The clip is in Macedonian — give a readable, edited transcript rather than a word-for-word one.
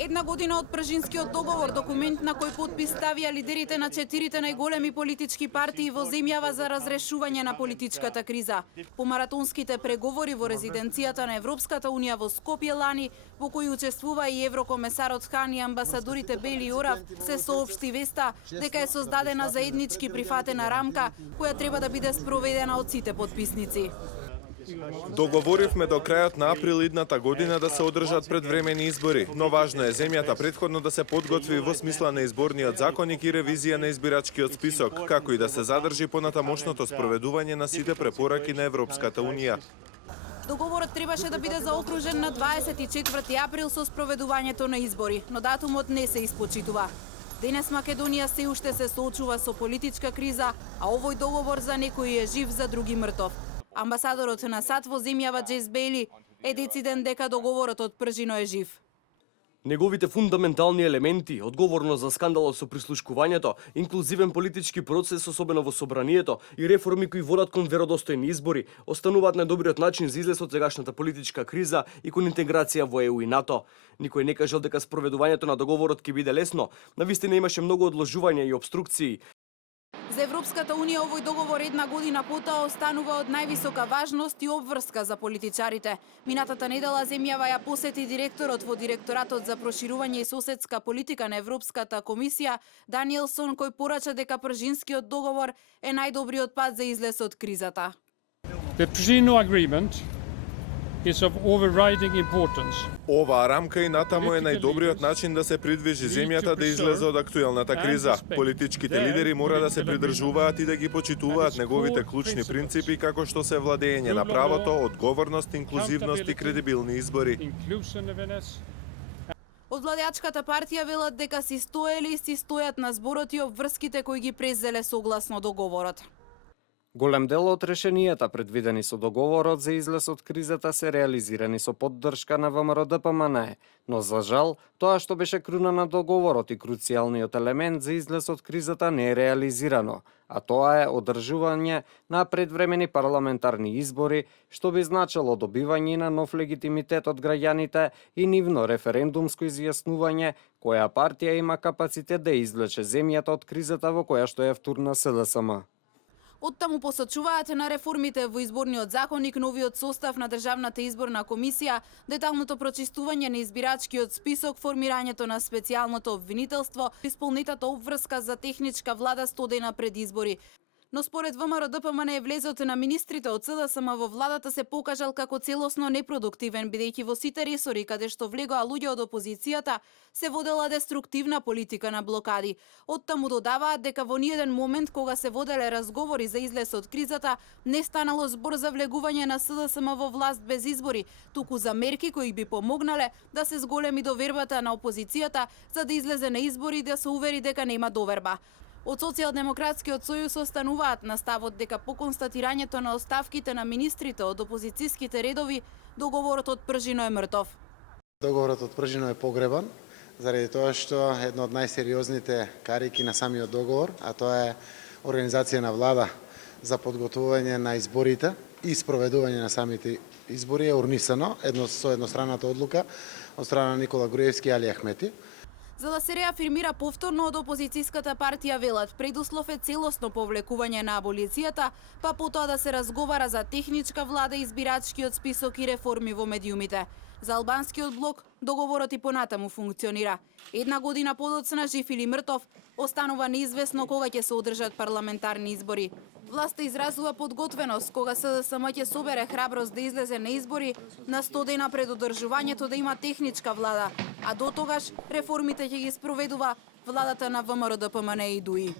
Една година од Пржинскиот договор, документ на кој потпис ставија лидерите на 4 најголеми политички партии во земјава за разрешување на политичката криза. По маратонските преговори во резиденцијата на Европската унија во Скопје лани, во кои учествува и еврокомесарот Хан и амбасадорите Бели и Орав, се соопшти веста дека е создадена заеднички прифатена рамка која треба да биде спроведена од сите потписници. Договоривме до крајот на април идната година да се одржат предвремени избори, но важно е земјата претходно да се подготви во смисла на изборниот законник и ревизија на избирачкиот список, како и да се задржи понатамошното спроведување на сите препораки на Европската унија. Договорот требаше да биде заокружен на 24 април со спроведувањето на избори, но датумот не се испочитува. Денес Македонија се уште се соочува со политичка криза, а овој договор за некои е жив, за други мртов. Амбасадорот на САД во земјава Джейс Бейли е дециден дека договорот од Пржино е жив. Неговите фундаментални елементи, одговорност за скандалот со прислушкувањето, инклузивен политички процес, особено во собранието, и реформи кои водат кон веродостојни избори, остануваат најдобриот начин за излез од сегашната политичка криза и кон интеграција во ЕУ и НАТО. Никој не кажал дека спроведувањето на договорот ќе биде лесно, навистина имаше многу одложувања и обструкции. За Европската унија овој договор една година потоа останува од највисока важност и обврска за политичарите. Минатата недела земјава ја посети директорот во Директоратот за проширување и соседска политика на Европската комисија Даниелсон, кој порача дека Пржинскиот договор е најдобриот пат за излез од кризата. The Pržino agreement is of overriding importance. Оваа рамка и натаму е најдобриот начин да се придвижи земјата да излезе од актуелната криза. Политичките лидери мора да се придржуваат и да ги почитуваат неговите клучни принципи како што се владење на правото, одговорност, инклузивност и кредибилни избори. Од владеачката партија велат дека си стоеле и си стојат на зборот и обврските кои ги презеле согласно договорот. Голем дел од решенијата предвидени со договорот за излез од кризата се реализирани со поддршка на ВМРО-ДПМНЕ, но за жал, тоа што беше круна на договорот и круцијалниот елемент за излез од кризата не е реализирано, а тоа е одржување на предвремени парламентарни избори, што би значило добивање на нов легитимитет од граѓаните и нивно референдумско изјаснување која партија има капацитет да извлече земјата од кризата во која што е втурна СДСМ. Оттаму посочуваат на реформите во изборниот законник, новиот состав на Државната изборна комисија, деталното прочистување на избирачкиот список, формирањето на специјалното обвинителство, исполнетата обврска за техничка влада 100 дена пред избори. Но според ВМРО-ДПМНЕ влезот на министрите од СДСМ во владата се покажал како целосно непродуктивен, бидејќи во сите ресори каде што влегоа луѓе од опозицијата се водела деструктивна политика на блокади. Оттаму додаваат дека во ниеден момент кога се воделе разговори за излез од кризата, не станало збор за влегување на СДСМ во власт без избори, туку за мерки кои би помогнале да се зголеми довербата на опозицијата за да излезе на избори и да се увери дека нема доверба. Од Социјалдемократскиот сојуз остануваат на ставот дека по констатирањето на оставките на министрите од опозицијските редови, договорот од Пржино е мртов. Договорот од Пржино е погребан, заради тоа што едно од најсериозните карики на самиот договор, а тоа е организација на влада за подготвување на изборите и спроведување на самите избори е урнисано со едностранната одлука од страна на Никола Груевски и Али Ахмети. За да се реафирмира повторно од опозицијската партија велат, предуслов е целосно повлекување на аболицијата, па потоа да се разговара за техничка влада, избирачкиот список и реформи во медиумите. За албанскиот блок договорот и понатаму функционира. Една година подоцна, жив или мртов, останува неизвестно кога ќе се одржат парламентарни избори. Власта изразува подготвеност кога СДСМ ќе собере храброст да излезе на избори на 100 дена пред одржувањето да има техничка влада, а до тогаш реформите ќе ги спроведува владата на ВМРО-ДПМНЕ и ДУИ.